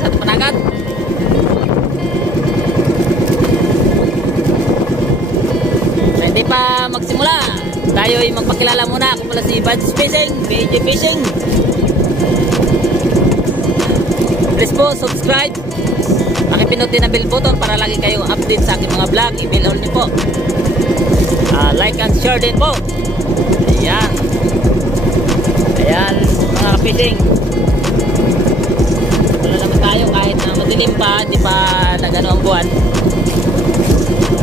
sa panagat. Na hindi pa magsimula, tayo ay magpakilala muna. Ako pala si Buds Fishing, PJ Fishing. Please po, subscribe. Pakipindot din ang bell button para lagi kayong update sa aking mga vlog. I-bell all niyo po. Like and share din po. Ayan. Ayan, mga ka-fishing. Wala naman tayo kahit na madilim pa, hindi pa nagano ang buwan.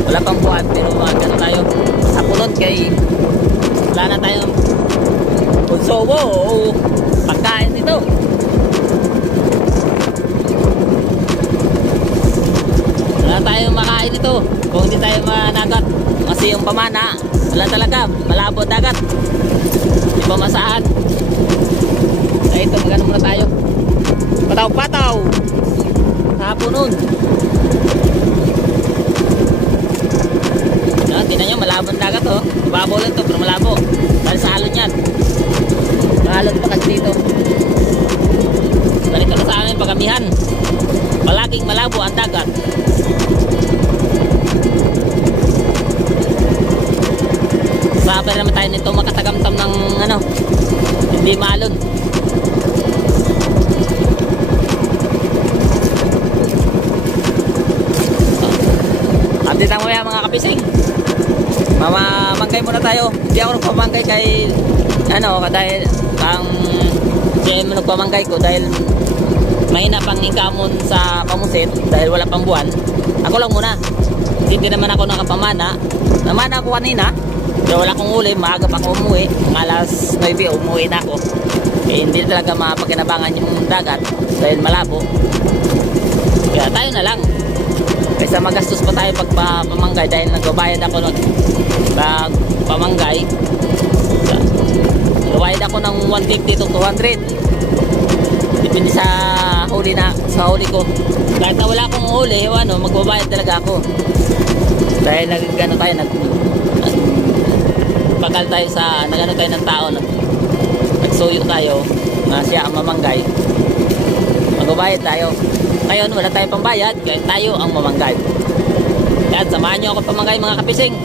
Wala pang buwan, pero magano tayo. Hapunod kay wala na tayong konsumo o pagkain dito. Wala tayong makain ito kung hindi tayo managat. Kasi yung pamana, wala talaga, malabo dagat. Hindi pa masaan. Kaya ito, magano muna tayo. Pataw-pataw. Hapon nun. Tingnan nyo, malabo ang dagat oh. Babaw lang ito, pero malabo. Dahil sa alon yan. Alon pa kasi dito. Ganito na sa amin pagamihan. Palaging malabo ang dagat. Sabay naman tayo nito makatagamtam ng ano, hindi maalon. Update ang mga kapising. Mamamangkay muna tayo. Hindi ako nagpamangkay kay ano, dahil ang siya nagpamangkay ko dahil mahina pang inkamon sa pamusit dahil wala pang buwan. Ako lang muna. Hindi naman ako nakapamana. Namana ako kanina. Pero wala akong uli, maaga pa ako umuwi. Mga alas 9 umuwi na ako. Hindi talaga mapakinabangan yung dagat dahil malabo. Kaya tayo na lang. Kaysa magastos pa tayo pagpamanggay dahil nagbabayad ako ng pamangay. Nagbabayad ako ng 150 to 200. Depende sa huli ko. Kahit na wala akong huli, ano, magbabayad talaga ako. Dahil nagano tayo, bakal tayo sa nagano tayo ng tao, nagsuyo tayo na siya ang mamanggay. Magbabayad tayo. Ngayon wala tayong pambayad, kaya tayo ang mamanggay. Kaya samahan nyo ako pamanggay mga kapising.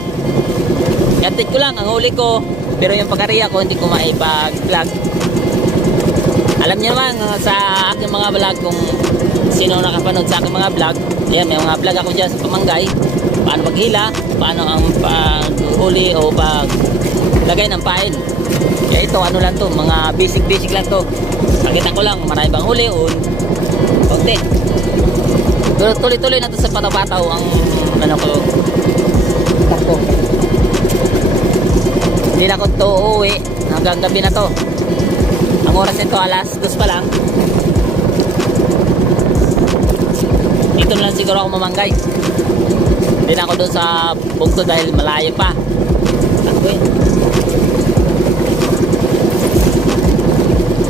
Yatit ko lang ang huli ko, pero yung pag-ariya ko hindi ko maipag-vlog. Alam niyo naman sa aking mga vlog kung sino nakapanood sa aking mga vlog. Ayan, may mga vlog ako dyan sa pamanggay. Paano maghila, paano ang paghuli o paglagay ng pain. Kaya ito ano lang to, mga basic lang to. Nakita ko lang marami bang huli o konti. Tuloy-tuloy na to sa pataw-pataw ang ano ko takbo. Hindi na ko to uuwi hanggang gabi na to. Ang oras nito alas 2 pa lang. Dito na lang siguro ako mamanggay. Hindi na ako doon sa bugto dahil malayo pa. Takbuin.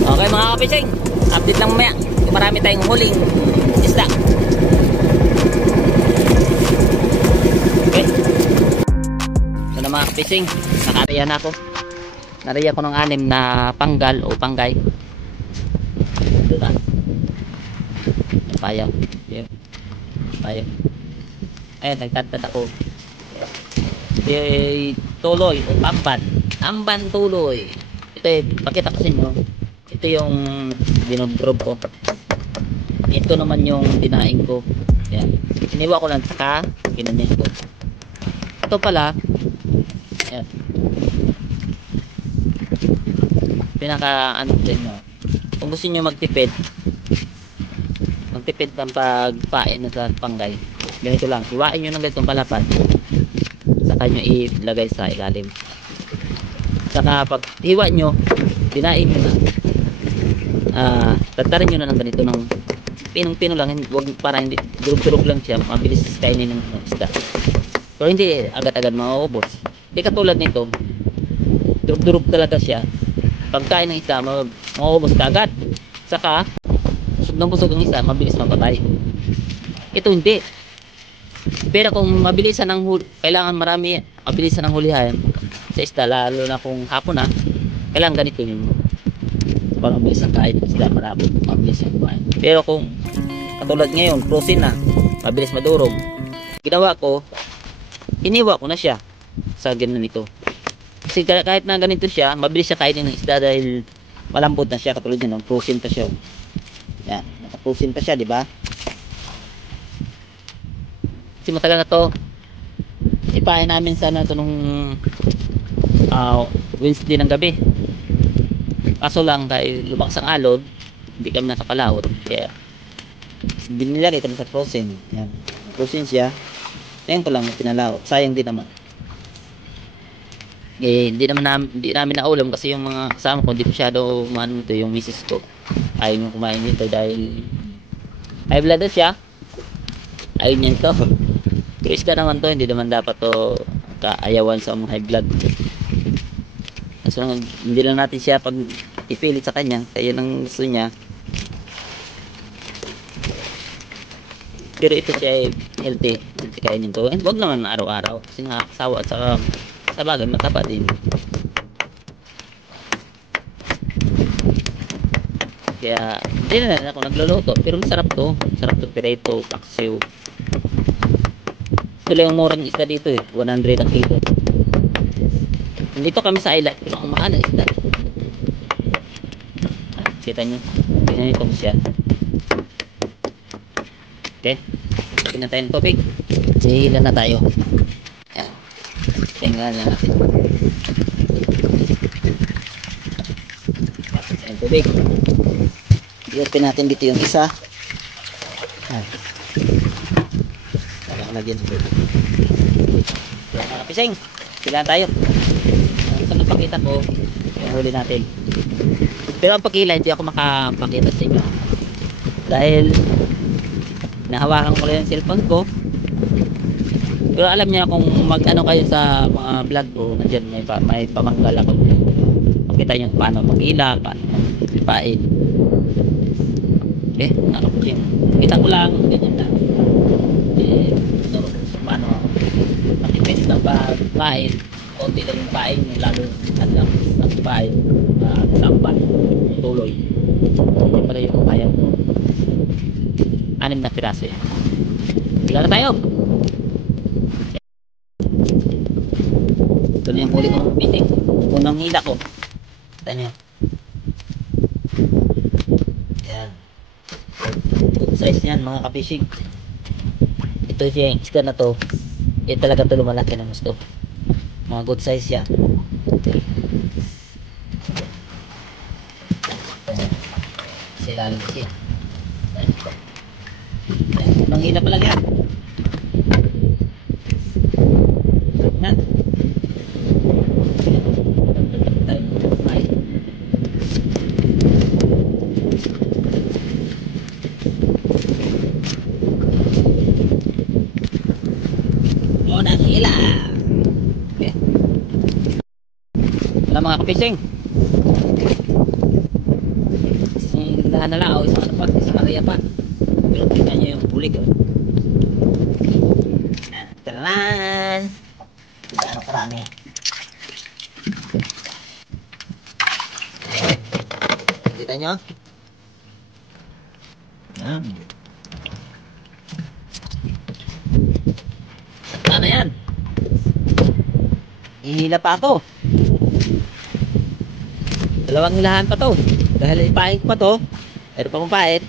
Okay mga kapising, update lang mamaya. Marami tayong huling isda. Okay. Ito na mga kapising, nakariya na ako. Nariya ko ng 6 na panggal o panggay. Ito na. Payaw. Payaw. Ayan, nagtatad ako. Ito ay tuloy o amban. Amban tuloy. Ito ay, pakita ko sa inyo. Ito yung dinodrob ko. Ito naman yung dinaing ko. Ayan. Iniwa ko lang saka kinanin ko. Ito pala. Ayan. Pinaka ano din nyo. Kung gusto nyo magtipid ng pagpain sa panggay, ganito lang, iwain nyo ng ganitong palapad, saka nyo ilagay sa ilalim, saka pag hiwa nyo, dinain nyo na, tatarin nyo na ng ganito ng pinong-pino lang, wag, para hindi durug-durug lang siya, mabilis kainin ng isda, pero hindi agad-agad mauubos. Hindi katulad nito, durug-durug talaga siya. Pagkain ng isda, mauubos ka agad, saka busog ang isa, mabilis mapatay. Ito hindi. Pero kung mabilisan ang huli, kailangan marami, mabilisan ang hulihan sa isda, lalo na kung hapon na, kailangan ganito yun. Para mabilis ang kain ng isda, marami, mabilis ang kain. Pero kung Katulad ngayon, frozen na. Mabilis madurog. Ginawa ko, iniwa ko na siya sa ganito. Kasi kahit na ganito siya, mabilis siya kainin ng isda dahil malambot na siya. Katulad yun, frozen pa siya. Yan, naka-frozen pa siya, di ba? Kasi matagal na to. Ipain namin sana ito nung Wednesday ng gabi. Kaso lang dahil lumakas ang alon, hindi kami nakakalaot. Kaya binilagay kami sa frozen. Yan. Frozen siya. Ngayon ko lang pinalaot. Sayang din naman. Hindi namin naulam kasi yung mga kasama ko hindi masyado maano ito, yung misis ko. Ayaw nyo kumain nito dahil high blood siya. Ayaw niya ito. Pero isda naman to, hindi naman dapat to kaayawan sa mga high blood. So, hindi lang natin siya pag ipilit sa kanya, kaya ang gusto niya. Pero ito siya ay healthy kainin to. And wag naman araw-araw kasi nakakasawa at saka sa bagay mataba din. Kaya hindi na ako nagluluto, pero masarap to. Sarap to, pirito, paksiw. Ito lang yung murang isda dito 100 ang kilo. Nandito kami sa island, pero ang mahal ang isda. Kita nyo, tingnan nyo kung siya. Okay, tingnan tayo ng tubig. Sihila na tayo. Yan, tingnan lang natin. Tapos tayo ng tubig. I-open natin dito yung isa. Yan, lagyan sa tubig. Mga kapising, sila tayo. Sa napakita ko, yung huli natin. Pero ang pagkila, hindi ako makapakita sa inyo. Dahil nahawakan ko lang yung cellphone ko. Pero alam niya kung mag-ano kayo sa mga vlog ko, nandiyan may pamanggal ako. Makita nyo paano mag-ila, paano mag-ipain. Okay, nakapagin. Kita ko lang, ganyan na. So, paano makipis na pagkain. Kunti lang yung pain, lalo lang ang pain, tamban, tuloy. Hindi pala yung kaya ko. 6 na piraso yan. Hila na tayo. Ito na yung huli kong biting. Unang hila ko. Ito na yan. Yan. Good size yan mga kapishing. Ito siya yung isda na to. Talaga ito lumalaki ng gusto. Mga good size yan. Silalim siya. Manghila pa lang yan. Na. O, nanghila. Wala mga kapising. Isang na lang o isang ano pa, isang area pa. Pero tingnan nyo yung bulig. Taran! Ano karami? Kita nyo? Yan. Ano yan? Ihila pa ako. Dalawang hilahan pa to. Dahil ipahin ko pa to. Pero pa kumpain.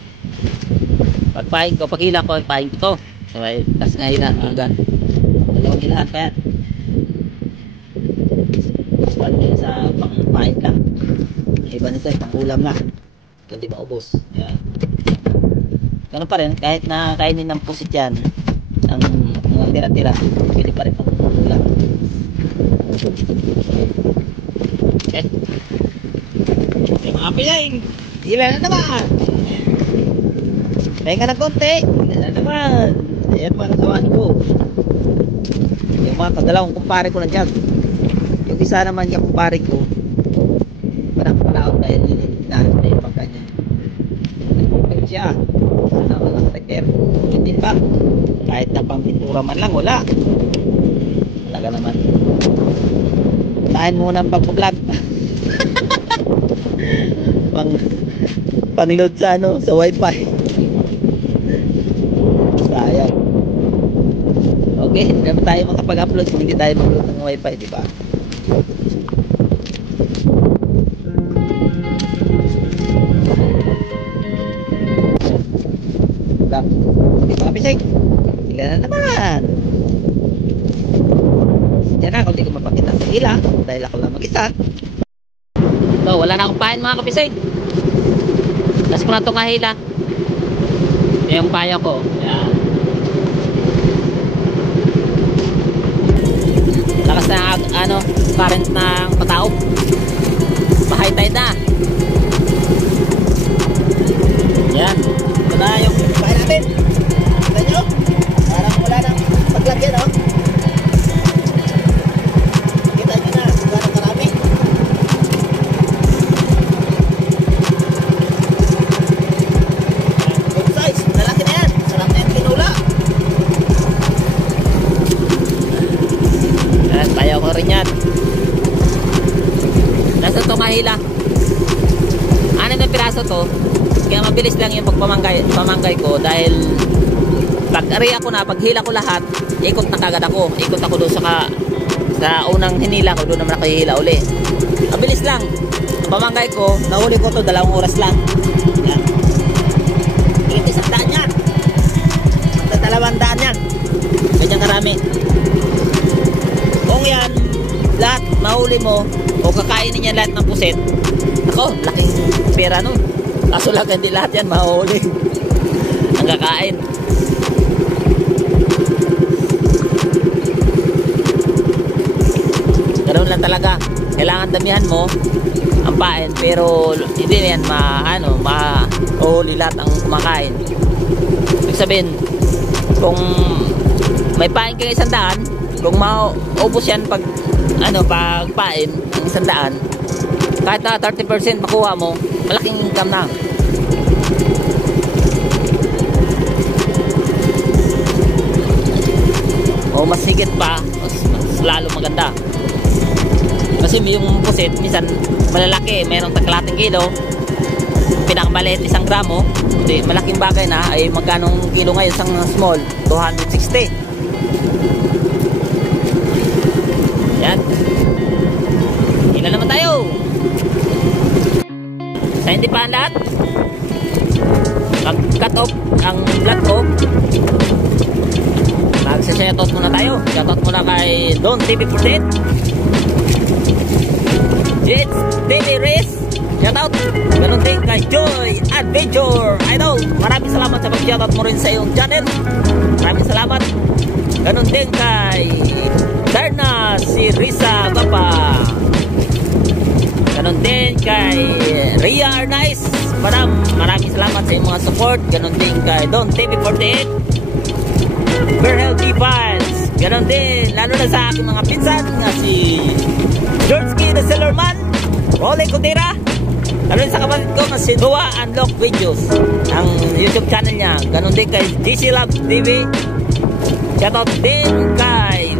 Pagpahin ko, pag hila ko, ipahin ko to. So, tas nga hila agad. Dalawang hilahan pa yan. Squad din sa pangpahin lang. Iba nito eh, pangulam na. Ito di maubos. Yan. Ganun pa rin, kahit na kainin ng pusit yan, ang mga tira-tira, pwede pa rin pangulam. Okay. Yung mga piling, hila na naman. Pahinga na konti, hila na naman. Ayan mga kawan ko. Yung mga kadalawang kumpare ko na dyan. Yung isa naman yung kumpare ko, panahon dahil dahil na yung pagkanya. Nagpapag siya. Sana walang teker. Hindi pa. Kahit na pang-pintura man lang, wala. Talaga naman. Tahan muna ang pag-vlog. Pang-load sa ano, sa wifi. Okay, hindi naman tayo makapag-upload kung hindi tayo mag-upload ng wifi, di ba? Lang. Hindi pa kapisig. Hila na naman. Diyan na, kung di ko mapakita sa hila, dahil ako lang mag-isa. So, wala na akong pain mga kapisig. Tapos ko na itong hila. Yung paya ko. Yan. Lakas na ano, current ng pataob. Mahay tide na. Yan. Ito na yung pain natin. Kita nyo? Parang wala nang paglagyan, no? Kita nyo na kung gano'ng karami. Good size. Lalaki na yan. Sarap na yung tinula. Yan. Payaw ko rin yan. Nasa ito kahila. 6 na piraso to. Kaya mabilis lang yung pagpamanggay ko dahil pag area ko na, pag hila ko lahat, ikot na kagad ako. Ikot ako doon sa unang hinila ko, doon naman ako hihila uli. Mabilis lang. Ang pamanggay ko, nahuli ko to 2 oras lang. Yan. Ito 100 yan. Magta 200 yan. Ganyan karami. Kung yan, lahat mahuli mo o kakainin niya lahat ng puset, ako, laking pera nun. Kaso lang hindi lahat yan mahuli ang kakain. Ganoon lang talaga. Kailangan damihan mo ang pain, pero hindi yan mahuli lahat ang kumakain. Ibig sabihin, kung may pain kang 100, kung maubos yan pag pain ng 100, kahit na 30% makuha mo, malaking income na. O mas higit pa, mas lalo maganda. Kasi yung pusit, minsan malalaki, mayroong tagkalating kilo. Pinakamaliit 1 gramo, hindi, malaking bagay na, ay magkanong kilo ngayon isang small, 260. Yan. Ilan naman tayo? Sa hindi pa ang lahat, mag-cut off ang vlog ko. Magsa-shoutout muna tayo. Shoutout muna kay Don TV48, Jets TV Race, shoutout. Ganon din kay Joy Adventure Idol. Maraming salamat sa pag-shoutout mo rin sa iyong channel. Maraming salamat. Ganon din kay Darna si Risa Gapa. Ganon din kay Ria Arnaiz. Maraming salamat sa iyong mga support. Ganon din kay Don TV48, Berhel Defines. Ganon din, lalo na sa aking mga pinsan nga si George K. the Sellerman, Rolly Cotera. Lalo sa kapatid ko nga si Noah Unlock Videos, ang YouTube channel niya. Ganon din kay GC Love TV. Shoutout din kay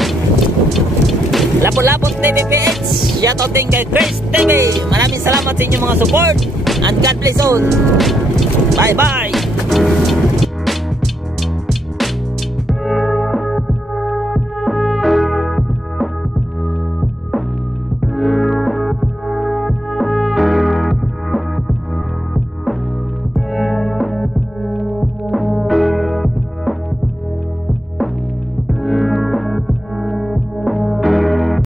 Lapot-Lapot TV PH. Shoutout din kay Grace TV. Maraming salamat sa inyong mga support, and God bless all. Bye bye.